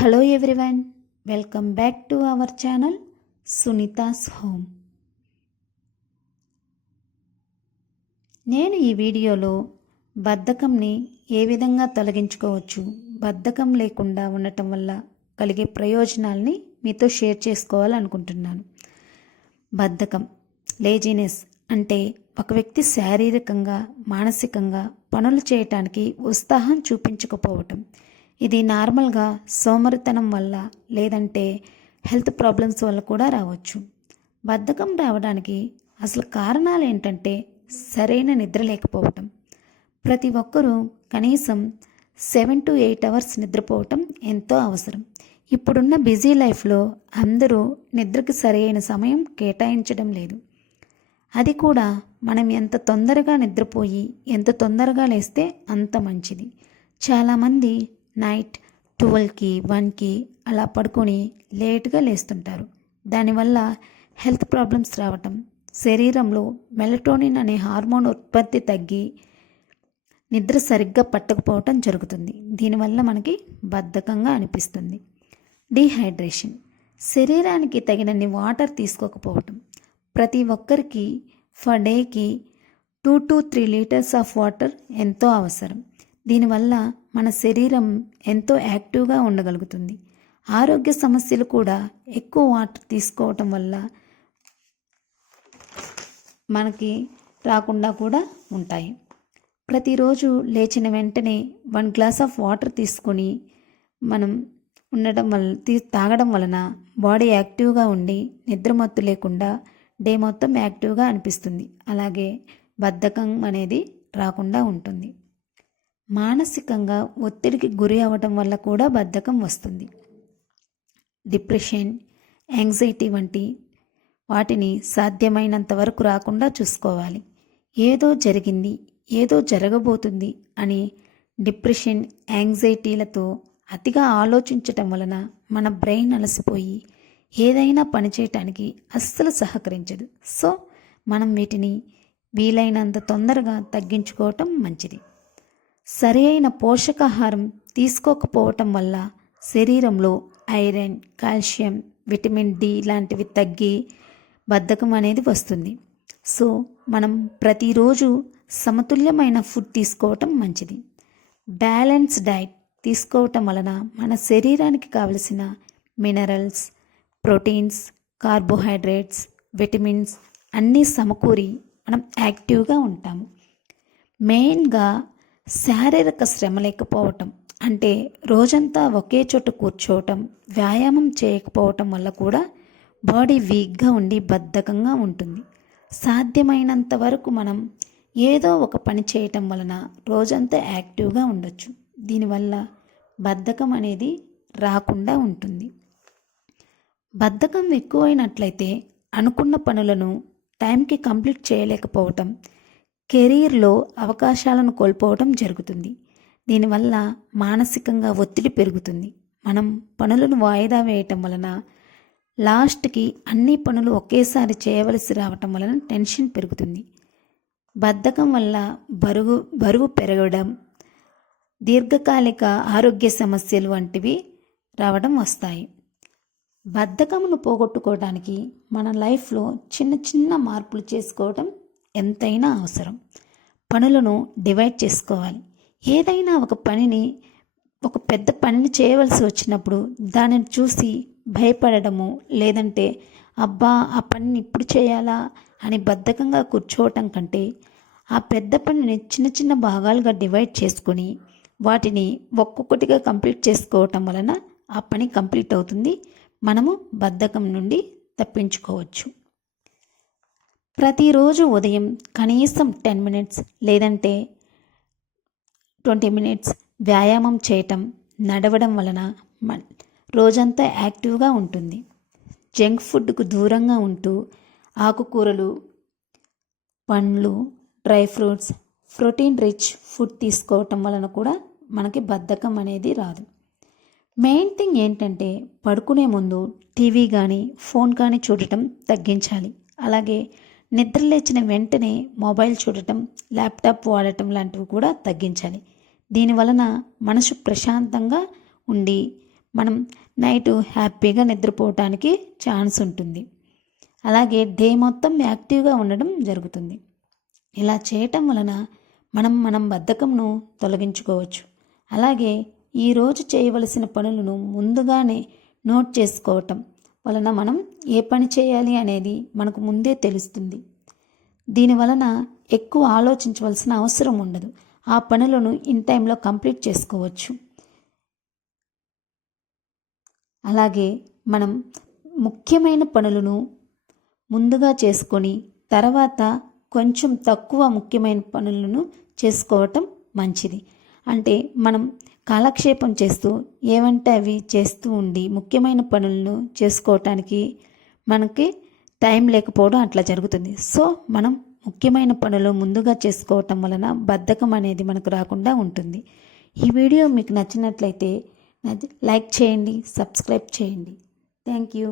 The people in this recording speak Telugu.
Hello everyone, welcome back to our channel Sunita's home. నేను ఈ వీడియోలో బద్ధకంని ఏ విధంగా తొలగించుకోవచ్చు, బద్ధకం లేకుండా ఉండటం వల్ల కలిగే ప్రయోజనాల్ని మీతో షేర్ చేసుకోవాలనుకుంటున్నాను. బద్ధకం, లేజినెస్ అంటే ఒక వ్యక్తి శారీరకంగా, మానసికంగా పనులు చేయటానికి ఉత్సాహం చూపించకపోవటం. ఇది నార్మల్గా సోమరితనం వల్ల లేదంటే హెల్త్ ప్రాబ్లమ్స్ వల్ల కూడా రావచ్చు. బద్ధకం రావడానికి అసలు కారణాలు ఏంటంటే సరైన నిద్ర లేకపోవటం. ప్రతి ఒక్కరూ కనీసం 7 to 8 అవర్స్ నిద్రపోవటం ఎంతో అవసరం. ఇప్పుడున్న బిజీ లైఫ్లో అందరూ నిద్రకి సరైన సమయం కేటాయించడం లేదు. అది కూడా మనం ఎంత తొందరగా నిద్రపోయి ఎంత తొందరగా లేస్తే అంత మంచిది. చాలామంది నైట్ 12కి 1కి అలా పడుకొని లేట్గా లేస్తుంటారు. దానివల్ల హెల్త్ ప్రాబ్లమ్స్ రావటం, శరీరంలో మెలటోనిన్ అనే హార్మోన్ ఉత్పత్తి తగ్గి నిద్ర సరిగ్గా పట్టకపోవటం జరుగుతుంది. దీనివల్ల మనకి బద్ధకంగా అనిపిస్తుంది. డీహైడ్రేషన్, శరీరానికి తగినన్ని వాటర్ తీసుకోకపోవటం. ప్రతి ఒక్కరికి ఫర్ డేకి 2 to 3 లీటర్స్ ఆఫ్ వాటర్ ఎంతో అవసరం. దీనివల్ల మన శరీరం ఎంతో యాక్టివ్గా ఉండగలుగుతుంది. ఆరోగ్య సమస్యలు కూడా ఎక్కువ వాటర్ తీసుకోవటం వల్ల మనకి రాకుండా కూడా ఉంటాయి. ప్రతిరోజు లేచిన వెంటనే 1 గ్లాస్ ఆఫ్ వాటర్ తీసుకొని మనం తాగడం వలన బాడీ యాక్టివ్గా ఉండి నిద్రమత్తు లేకుండా డే మొత్తం యాక్టివ్గా అనిపిస్తుంది. అలాగే బద్ధకం అనేది రాకుండా ఉంటుంది. మానసికంగా ఒత్తిడికి గురి అవ్వటం వల్ల కూడా బద్ధకం వస్తుంది. డిప్రెషన్, యాంగ్జైటీ వంటి వాటిని సాధ్యమైనంత వరకు రాకుండా చూసుకోవాలి. ఏదో జరిగింది, ఏదో జరగబోతుంది అని డిప్రెషన్, యాంగ్జైటీలతో అతిగా ఆలోచించటం వలన మన బ్రెయిన్ అలసిపోయి ఏదైనా పని చేయటానికి అస్సలు సహకరించదు. సో మనం వీటిని వీలైనంత తొందరగా తగ్గించుకోవటం మంచిది. సరి అయిన పోషకాహారం తీసుకోకపోవటం వల్ల శరీరంలో ఐరన్, కాల్షియం, విటమిన్ డి లాంటివి తగ్గి బద్ధకం అనేది వస్తుంది. సో మనం ప్రతిరోజు సమతుల్యమైన ఫుడ్ తీసుకోవటం మంచిది. బ్యాలెన్స్ డైట్ తీసుకోవటం వలన మన శరీరానికి కావలసిన మినరల్స్, ప్రోటీన్స్, కార్బోహైడ్రేట్స్, విటమిన్స్ అన్నీ సమకూరి మనం యాక్టివ్గా ఉంటాము. మెయిన్గా శారీరక శ్రమ లేకపోవటం అంటే రోజంతా ఒకే చోట కూర్చోవటం, వ్యాయామం చేయకపోవటం వల్ల కూడా బాడీ వీక్గా ఉండి బద్ధకంగా ఉంటుంది. సాధ్యమైనంత వరకు మనం ఏదో ఒక పని చేయటం వలన రోజంతా యాక్టివ్గా ఉండొచ్చు. దీనివల్ల బద్ధకం అనేది రాకుండా ఉంటుంది. బద్ధకం ఎక్కువైనట్లయితే అనుకున్న పనులను టైంకి కంప్లీట్ చేయలేకపోవటం, కెరీర్లో అవకాశాలను కోల్పోవడం జరుగుతుంది. దీనివల్ల మానసికంగా ఒత్తిడి పెరుగుతుంది. మనం పనులను వాయిదా వేయటం వలన లాస్ట్కి అన్ని పనులు ఒకేసారి చేయవలసి రావటం వలన టెన్షన్ పెరుగుతుంది. బద్ధకం వల్ల బరువు పెరగడం, దీర్ఘకాలిక ఆరోగ్య సమస్యలు వంటివి రావడం వస్తాయి. బద్ధకమును పోగొట్టుకోవడానికి మన లైఫ్లో చిన్న చిన్న మార్పులు చేసుకోవడం ఎంతైనా అవసరం. పనులను డివైడ్ చేసుకోవాలి. ఏదైనా ఒక పెద్ద పనిని చేయవలసి వచ్చినప్పుడు దానిని చూసి భయపడము, లేదంటే అబ్బా ఆ పనిని ఇప్పుడు చేయాలా అని బద్ధకంగా కూర్చోవటం కంటే ఆ పెద్ద పనిని చిన్న చిన్న భాగాలుగా డివైడ్ చేసుకొని వాటిని ఒక్కొక్కటిగా కంప్లీట్ చేసుకోవటం వలన ఆ పని కంప్లీట్ అవుతుంది. మనము బద్ధకం నుండి తప్పించుకోవచ్చు. ప్రతిరోజు ఉదయం కనీసం 10 minutes లేదంటే 20 minutes వ్యాయామం చేయటం, నడవడం వలన రోజంతా యాక్టివ్గా ఉంటుంది. జంక్ ఫుడ్కు దూరంగా ఉంటూ ఆకుకూరలు, పండ్లు, dry fruits, protein rich food తీసుకోవటం వలన కూడా మనకి బద్ధకం అనేది రాదు. మెయిన్ థింగ్ ఏంటంటే పడుకునే ముందు టీవీ కానీ ఫోన్ కానీ చూడటం తగ్గించాలి. అలాగే నిద్ర లేచిన వెంటనే మొబైల్ చూడటం, ల్యాప్టాప్ వాడటం లాంటివి కూడా తగ్గించాలి. దీనివలన మనసు ప్రశాంతంగా ఉండి మనం నైటు హ్యాపీగా నిద్రపోవటానికి ఛాన్స్ ఉంటుంది. అలాగే డే మొత్తం యాక్టివ్గా ఉండడం జరుగుతుంది. ఇలా చేయటం వలన మనం బద్ధకంను తొలగించుకోవచ్చు. అలాగే ఈరోజు చేయవలసిన పనులను ముందుగానే నోట్ చేసుకోవటం వలన మనం ఏ పని చేయాలి అనేది మనకు ముందే తెలుస్తుంది. దీనివలన ఎక్కువ ఆలోచించవలసిన అవసరం ఉండదు. ఆ పనులను ఇన్ టైంలో కంప్లీట్ చేసుకోవచ్చు. అలాగే మనం ముఖ్యమైన పనులను ముందుగా చేసుకొని తర్వాత కొంచెం తక్కువ ముఖ్యమైన పనులను చేసుకోవటం మంచిది. అంటే మనం కాలక్షేపం చేస్తూ ఏమంటే అవి చేస్తూ ఉండి ముఖ్యమైన పనులను చేసుకోవటానికి మనకి టైం లేకపోవడం అట్లా జరుగుతుంది. సో మనం ముఖ్యమైన పనులు ముందుగా చేసుకోవటం వలన బద్ధకం అనేది మనకు రాకుండా ఉంటుంది. ఈ వీడియో మీకు నచ్చినట్లయితే లైక్ చేయండి, సబ్స్క్రైబ్ చేయండి. Thank you.